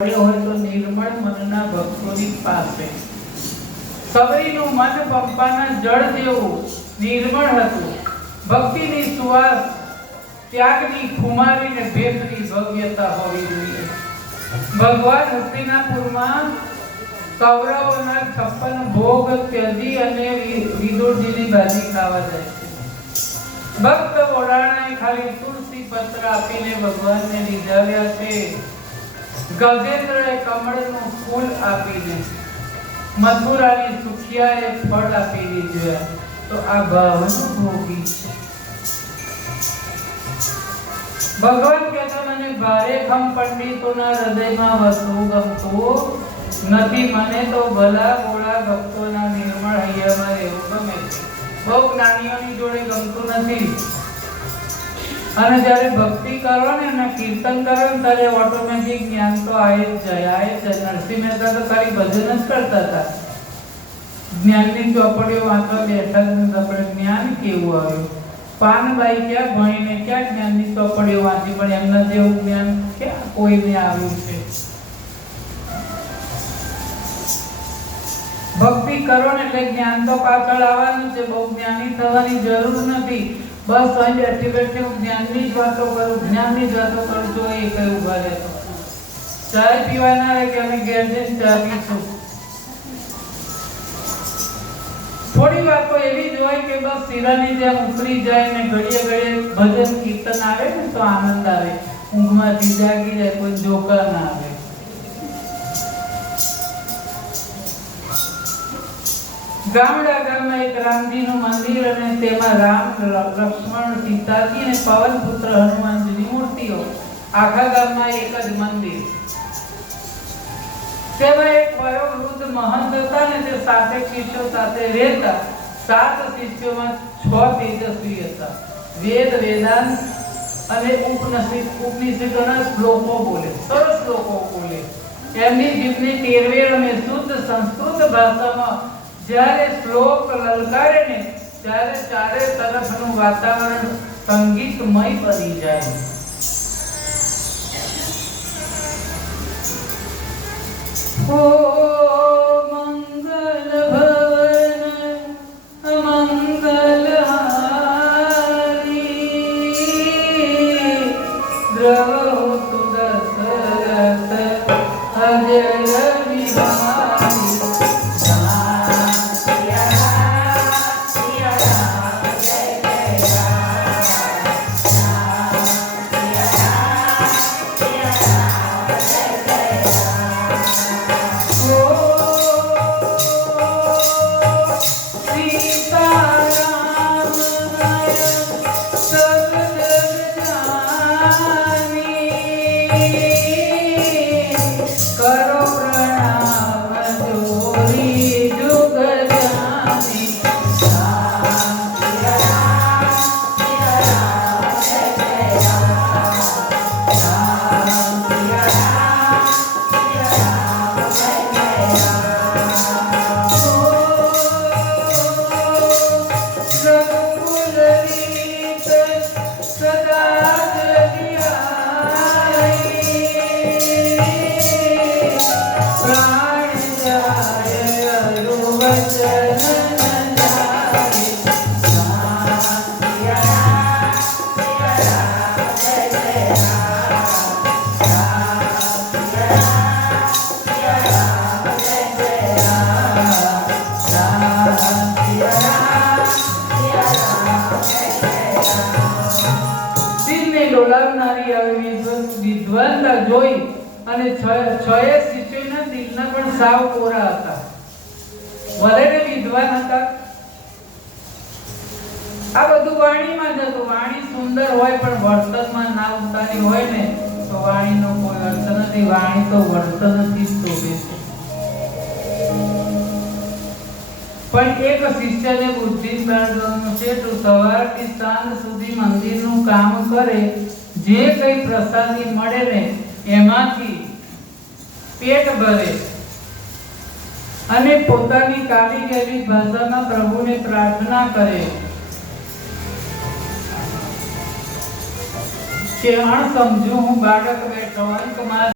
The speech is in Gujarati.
હોય તો નિર્મળ મનના ભક્તોની પાસે સબરીનું મન પંપાના જળ જેવું નિર્મળ હતું. ભક્તિની સુવાસ, ત્યાગની ખુમારીને ભેટની ભવ્યતા હોવી જોઈએ. ભગવાન હસ્તિનાપુરમાં કૌરવોના 56 ભોગ ત્યજી અને વિદુરજીની ભાજી ખાવા જાય છે. ભક્ત ઓડાણાએ ખાલી તુલસી પત્ર આપીને ભગવાનને રીઝાવ્યા છે. ગજેન્દ્રએ કમળનું ફૂલ આપીને, મથુરાની સુખિયાએ ફળ આપી દીધું. તો આ ભાવનું ભોગી છે. ભગવાન કહેતા મને ભારે ખમ પંડિતોના હૃદયમાં વસવું ગમતું નથી. મને તો ભલા ભોળા ભક્તોના નિર્મળ હૈયામાં રહેવું ગમે છે. બહુ જ્ઞાનીઓની જોડે ગમતું નથી. અને જ્યારે ભક્તિ કરો ને અને કીર્તન કરો ને ત્યારે ઓટોમેટિક જ્ઞાન તો આવે જ જાય. નરસિંહ મહેતા તો ખાલી ભજન જ કરતા હતા. જ્ઞાનની ચોપડીઓ વાંચવા બેઠા જ આપણે જ્ઞાન કેવું આવ્યું. પાનબાઈ ક્યાં ભણીને ક્યાં જ્ઞાનની ચોપડીઓ વાંચી, પણ એમના જેવું જ્ઞાન ક્યાં કોઈને આવ્યું છે. ભક્તિ કરો ને એટલે જ્ઞાન તો પાછળ આવવાનું છે. બહુ જ્ઞાની થવાની જરૂર નથી. બસ અહીં બેઠી બેઠી હું જ્ઞાનની જ વાતો કરું, જ્ઞાનની જ વાતો કરું તો એ કઈ ઉભા રહેતો. ચાય પીવાના આવે કે અમે ઘેર જઈને ચા પીશું. થોડી વાતો એવી જ હોય કે બસ શીરાની જેમ ઉતરી જાય ને ઘડીએ ઘડીએ ભજન કીર્તન આવે ને તો આનંદ આવે. ઊંઘમાંથી જાગી જાય, કોઈ જોકા ના આવે. ગામડા ગામમાં એક રામજીનું મંદિર અને તેમાં રામ, લક્ષ્મણ, સીતાજી અને પવનપુત્ર હનુમાનજીની મૂર્તિઓ. આખા ગામમાં એક જ મંદિર. તેમાં એક વયોવૃદ્ધ મહંત હતા ને તે 7 શિષ્યો સાથે રહેતા. 7 શિષ્યોમાં 6 તેજસ્વી હતા. વેદ, વેદાંત અને ઉપનિષદોના શ્લોકો બોલે, સરસ શ્લોકો બોલે. એમની જીભની ટેરવેર અને શુદ્ધ સંસ્કૃત ભાષામાં જ્યારે શ્લોક લલકારે ને ત્યારે ચારે તરફનું વાતાવરણ સંગીતમય બની જાય. ઓ મંગલ ભવન મંગલહારી દ્રવતુ દશરથ અજય વિહારી. વિદ્વાનતા જોઈ અને 6 શિષ્યોના દિલના પણ સાવ કોરા હતા. ભલે ને વિદ્વાન હતા. આ બધું વાણીમાં જ હતું. વાણી સુંદર હોય પણ વર્તનમાં ના ઉતારી હોય ને તો વાણીનો કોઈ અર્થ નથી. વાણી તો વર્તનથી જ શોભે છે. પણ એક શિષ્યને બુદ્ધિ બાળવાનું છે તો સવારથી સાંજ સુધી મંદિરનું કામ કરે. જે કઈ પ્રસાદી મળે ને એમાંથી પેટ ભરે અને પોતાની કાલી ગયેલી ભાષામાં પ્રભુને પ્રાર્થના કરે કે અણસમજુ હું બાળક બેઠો અંકમાં